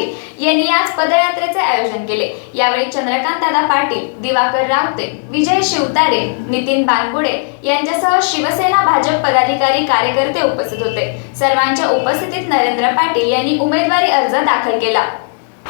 पाटील यांनी आज पदयात्रेचे आयोजन केले. यावेळी चंद्रकांत दादा पाटील दिवाकर रावते विजय शिवतारे नितीन बानकुडे यांच्यासह शिवसेना भाजप पदाधिकारी कार्यकर्ते उपस्थित होते. सर्वांच्या उपस्थितीत नरेंद्र पाटील यांनी उमेदवारी अर्ज दाखल केला.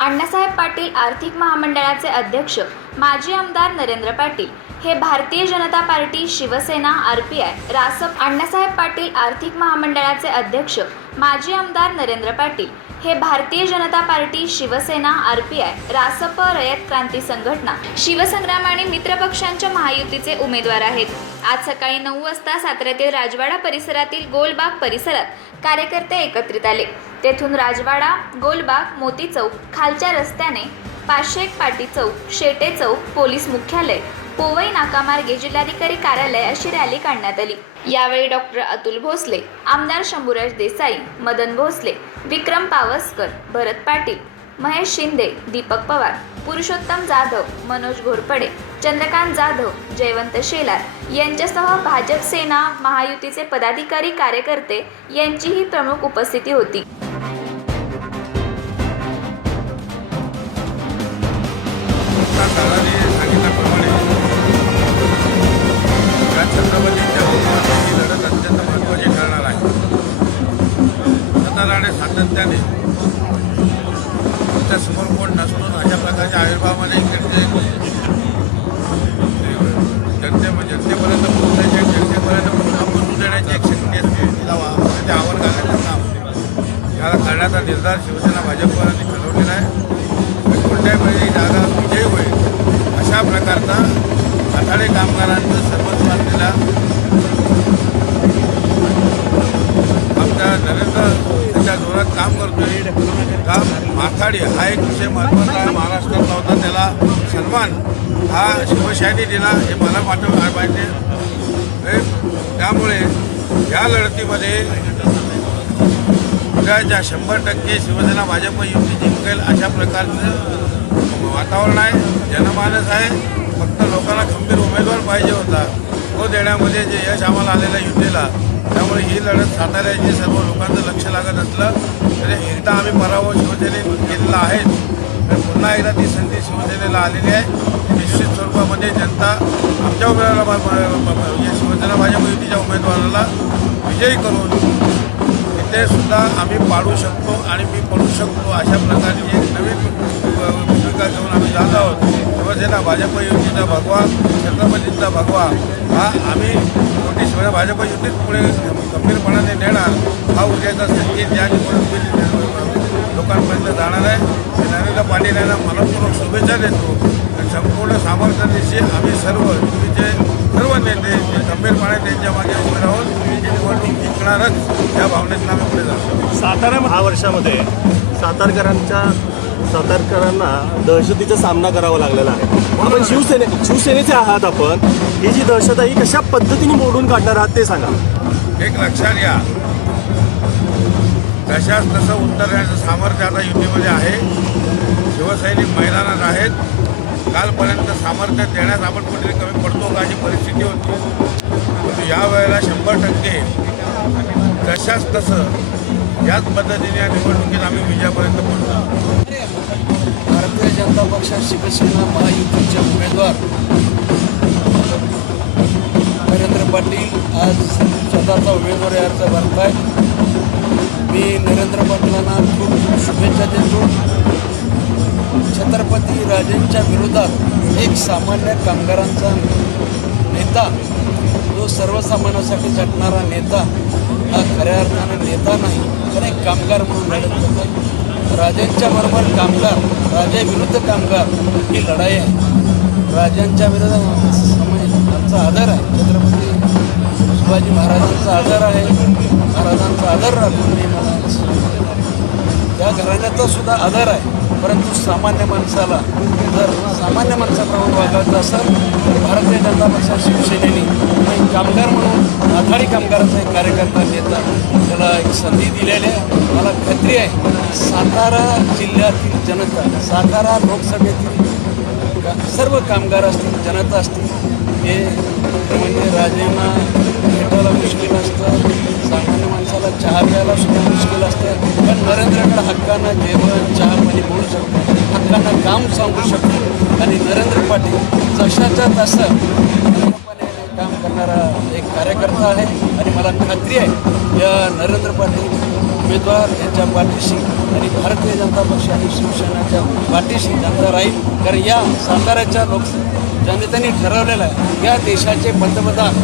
अण्णासाहेब पाटील आर्थिक महामंडळाचे अध्यक्ष माजी आमदार नरेंद्र पाटील. हे Bharatiya Janata party Shivsena R P I Rasap Annasaheb Patil आर्थिक महामंडळाचे अध्यक्ष माजी आमदार नरेंद्र पाटील. हे Bharatiya Janata party Shivsena R P Rasap Rayat Kranti Sanghatana Shivsangram आणि मित्रपक्षांच्या महायुतीचे उमेदवार आहेत. आज सकाळी नऊ वाजता साताऱ्यातील राजवाडा परिसरातील गोलबाग परिसरात कार्यकर्ते एकत्रित आले. तेथून राजवाडा गोलबाग मोती चौक खालच्या रस्त्याने पाचशे पाटी चौक शेटे चौक पोलीस मुख्यालय पोवई नाकामार्गे जिल्हाधिकारी कार्यालय अशी रॅली काढण्यात आली. यावेळी डॉक्टर अतुल भोसले आमदार शंभूराज देसाई मदन भोसले विक्रम पावसकर भरत पाटील महेश शिंदे दीपक पवार पुरुषोत्तम जाधव मनोज घोरपडे चंद्रकांत जाधव जयवंत शेलार यांच्यासह भाजप सेना महायुतीचे पदाधिकारी कार्यकर्ते यांचीही प्रमुख उपस्थिती होती. सताराने सातत्याने. तुमच्या कोण नसून अशा प्रकारच्या आविर्भावामध्ये इकडचे जनते जनतेपर्यंत पोहोचायचे जनतेपर्यंत पुन्हा पोहोचू देण्याची एक शक्ती असते. तिला वा- ते आव्हान घालण्याचं काम याला करण्याचा निर्धार शिवसेना भाजपने ठरवलेला आहे. कोणत्याही वेळी जागा विजयी होईल अशा प्रकारचा आखाडे कामगारांचं सर्वच असलेला आघाडी हा एक विषय महत्त्वाचा आहे. महाराष्ट्रात होता त्याला सन्मान. हा शिवशाही दिला हे मला वाटत पाहिजे. हे त्यामुळे या लढतीमध्ये उद्याच्या शंभर टक्के शिवसेना भाजप युती जिंकेल अशा प्रकारचं वातावरण आहे. जनमानस आहे. फक्त लोकांना खंबीर उमेदवार पाहिजे होता. तो देण्यामध्ये जे यश आम्हाला आलेलं युतीला त्यामुळे ही लढत साताऱ्याची सर्व लोकांचं लक्ष लागत असलं तरी एकदा आम्ही पराभव शिवसेनेत केलेला आहे. तर पुन्हा एकदा ती संधी शिवसेनेला आलेली आहे. निश्चित स्वरूपामध्ये जनता आमच्या उमेदवाराला शिवसेना भाजप युतीच्या उमेदवाराला विजयी करून तिथे सुद्धा आम्ही पाडू शकतो आणि मी पडू शकतो अशा प्रकारची एक नवीन भाजप युतीचा भगवा छत्रपतींचा भगवा हा आम्ही मोठी शिवसेना भाजप युतीत पुढे गंभीरपणाने नेणार हा उद्याचा संकेत या निवडणुकीत लोकांपर्यंत जाणार आहे. नरेंद्र पाटील यांना मनपूर्वक शुभेच्छा देतो. आणि संपूर्ण सामर्थ्यानिशी आम्ही सर्व युतीचे सर्व नेते जे गंभीरपणे त्यांच्या मागे उभे राहून ही निवडणूक जिंकणारच या भावनेतून आम्ही पुढे जातो सातारा हा वर्षामध्ये सातारकरांच्या सातारकरांना दहशतीचा सामना करावा लागलेला आहे. आपण शिवसेने शिवसेनेचे आहात आपण. ही जी दहशत आहे ही कशा पद्धतीने मोडून काढणार आहात ते सांगा. एक लक्षात घ्या. तशाच तसं उत्तर सामर्थ्य आता युतीमध्ये आहे. शिवसैनिक मैदानात आहेत. कालपर्यंत सामर्थ्य देण्यास आपण कुठेतरी कमी पडतो का अशी परिस्थिती होती. परंतु या वेळेला शंभर टक्के तशाच तसं याच पद्धतीने या निवडणुकीत आम्ही विजयापर्यंत पोहोचलो. भारतीय जनता पक्षात शिवसेना महायुतीचे उमेदवार नरेंद्र पाटील आज स्वतःचा उमेदवारी अर्ज भरत आहेत मी नरेंद्र पाटलांना खूप शुभेच्छा देतो. छत्रपती राजेंच्या विरोधात एक सामान्य कामगारांचा नेता जो सर्वसामान्यासाठी झटणारा नेता हा खऱ्या अर्थानं नेता नाही तर एक कामगार म्हणून लढत होता राजांच्या बरोबर कामगार राजाविरुद्ध कामगार ही लढाई आहे. राजांच्या विरोधात समाज आमचा आदर आहे. छत्रपती शिवाजी महाराजांचा आदर आहे. महाराजांचा आदर राखून मी मला त्या घराण्याचा सुद्धा आदर आहे. परंतु सामान्य माणसाला जर सामान्य माणसाप्रमाणे वागायचं असेल तर भारतीय जनता पक्ष शिवसेनेने एक कामगार म्हणून आघाडी कामगाराचा एक कार्यकर्ता नेता त्याला एक संधी दिलेली आहे. मला खात्री आहे सातारा जिल्ह्यातील जनता सातारा लोकसभेतील का सर्व कामगार असतील जनता असतील हे म्हणजे राजांना चहा प्यायला सुद्धा मुश्किल असते. पण नरेंद्रकडे हक्कानं जेवण चहा पाणी बोलू शकतो. हक्कांना काम सांगू शकतो. आणि नरेंद्र पाटील जशाच्या तसं पूर्णपणे काम करणारा एक कार्यकर्ता आहे. आणि मला खात्री आहे या नरेंद्र पाटील उमेदवार यांच्या पाठीशी आणि भारतीय जनता पक्ष आणि शिवसेनाच्या पाठीशी जनता राहील. कारण या साताऱ्याच्या लोक जनतेने ठरवलेलं आहे या देशाचे पंतप्रधान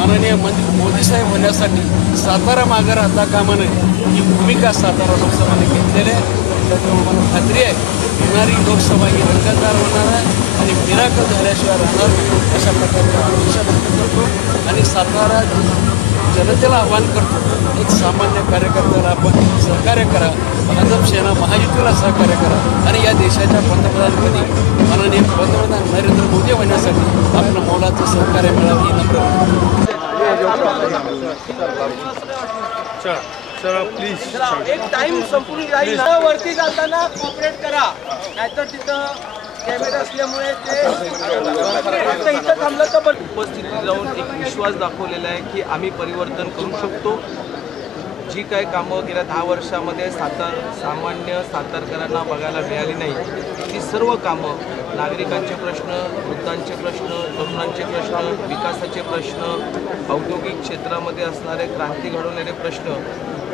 माननीय मंत्री मोदी साहेब होण्यासाठी सातारा मागं राहता कामा नये ही भूमिका सातारा लोकसभेने घेतलेली आहे. त्याच्यामुळे मला खात्री आहे येणारी लोकसभा ही रंगतदार होणार आहे आणि मिराकल झाल्याशिवाय राहणार अशा प्रकारची अपेक्षा व्यक्त करतो. आणि सातारा जनतेला आवाहन करतो. एक सामान्य कार्यकर्त्याला आपण सहकार्य करा भाजप सेना महायुतीला सहकार्य करा आणि या देशाच्या पंतप्रधानपदी माननीय पंतप्रधान नरेंद्र मोदी होण्यासाठी आपलं मोलाचं सहकार्य मिळावं ही नम्र विनंती. एक टाइम संपून जाईल. वरती जाताना कॉपरेट करा. नाहीतर तिथं कॅमेरा असल्यामुळे ते फक्त इथं थांबलं तर पण उपस्थितीत जाऊन एक विश्वास दाखवलेला आहे की आम्ही परिवर्तन करू शकतो. जी काही कामं गेल्या दहा वर्षामध्ये सातार सामान्य सातारकरांना बघायला मिळाली नाही ती सर्व कामं नागरिकांचे प्रश्न वृद्धांचे प्रश्न तरुणांचे प्रश्न विकासाचे प्रश्न औद्योगिक क्षेत्रामध्ये असणारे क्रांती घडवलेले प्रश्न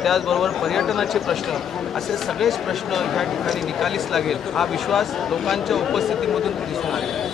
त्याचबरोबर पर्यटनाचे प्रश्न असे सगळेच प्रश्न ह्या ठिकाणी निकालीच लागेल. हा विश्वास लोकांच्या उपस्थितीमधून दिसून आला